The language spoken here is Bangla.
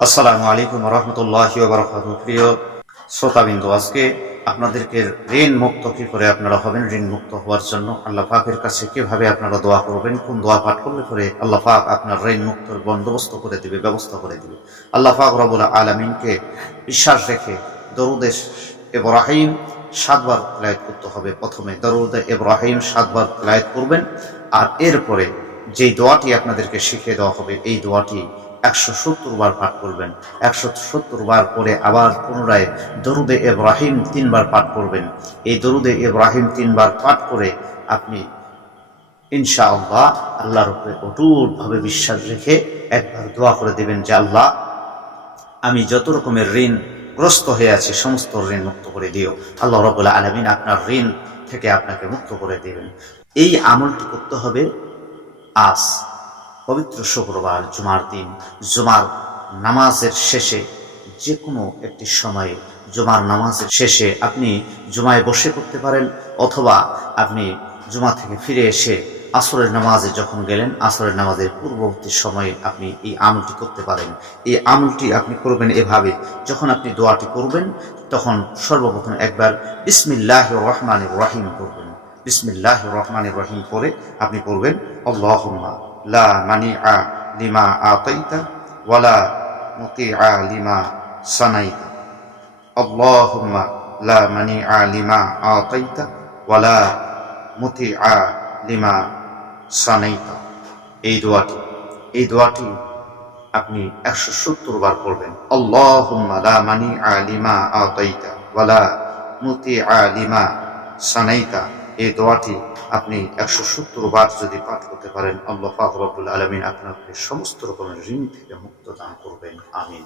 আসসালামু আলাইকুম রহমতুল্লাহি ওয়া বারাকাতুহু। প্রিয় শ্রোতাবিন্দু, আজকে আপনাদেরকে ঋণ মুক্ত কি করে আপনারা হবেন, ঋণ মুক্ত হওয়ার জন্য আল্লাহ পাকের কাছে কিভাবে আপনারা দোয়া করবেন, কোন দোয়া পাঠ করলে পরে আল্লাহ পাক আপনার ঋণ মুক্তর বন্দোবস্ত করে দিবে, ব্যবস্থা করে দিবে। আল্লাহ পাক রব্বুল আলামিনকে বিশ্বাস রেখে দরুদে ইব্রাহিম 7 বার তিলাওয়াত করতে হবে। প্রথমে দরুদে ইব্রাহিম 7 বার তিলাওয়াত করবেন, আর এরপরে যেই দোয়াটি আপনাদেরকে শিখিয়ে দেওয়া হবে এই দোয়াটি 170 বার পাঠ করবেন। 170 বার পরে আবার পুনরায় দরুদে ইব্রাহিম 3 বার পাঠ করবেন। এই দরুদে ইব্রাহিম 3 বার পাঠ করে আপনি ইনশাআল্লাহ আল্লাহর উপরে অটুটভাবে বিশ্বাস রেখে একবার দোয়া করে দিবেন যে আল্লাহ, আমি যত রকমের ঋণগ্রস্ত হয়ে আছি সমস্ত ঋণ মুক্ত করে দিও। আল্লাহ রাব্বুল আলামিন আপনার ঋণ থেকে আপনাকে মুক্ত করে দিবেন। এই আমলটি করতে হবে আজ পবিত্র শুক্রবার, জুমার দিন, জুমার নামাজের শেষে, যে কোনো একটি সময়ে জুমার নামাজের শেষে আপনি জুমায় বসে করতে পারেন, অথবা আপনি জুমা থেকে ফিরে এসে আসরের নামাজে যখন গেলেন আসরের নামাজের পূর্ববর্তী সময়ে আপনি এই আমলটি করতে পারেন। এই আমলটি আপনি করবেন এভাবে: যখন আপনি দোয়াটি করবেন তখন সর্বপ্রথম একবার বিসমিল্লাহির রহমানির রহিম করবেন। বিসমিল্লাহির রহমানির রহিম পরে আপনি করবেন আল্লাহুম্মা লা মানিআ লিমা আতাইতা ওয়ালা মুতিআ লিমা সানাইতা। আল্লাহুম্মা লা মানিআ লিমা আতাইতা ওয়ালা মুতিআ লিমা সানাইতা। এই দোয়াটি আপনি 170 বার করবেন। আল্লাহুম্মা লা মানিআ লিমা আতাইতা ওয়ালা মুতিআ লিমা সানাইতা। এই দোয়াটি আপনি 170 বার যদি পাঠ করতে পারেন, আল্লাহ পাক রব্বুল আলামিন আপনাকে সমস্ত রকমের ঋণ থেকে মুক্ত দান করবেন। আমিন।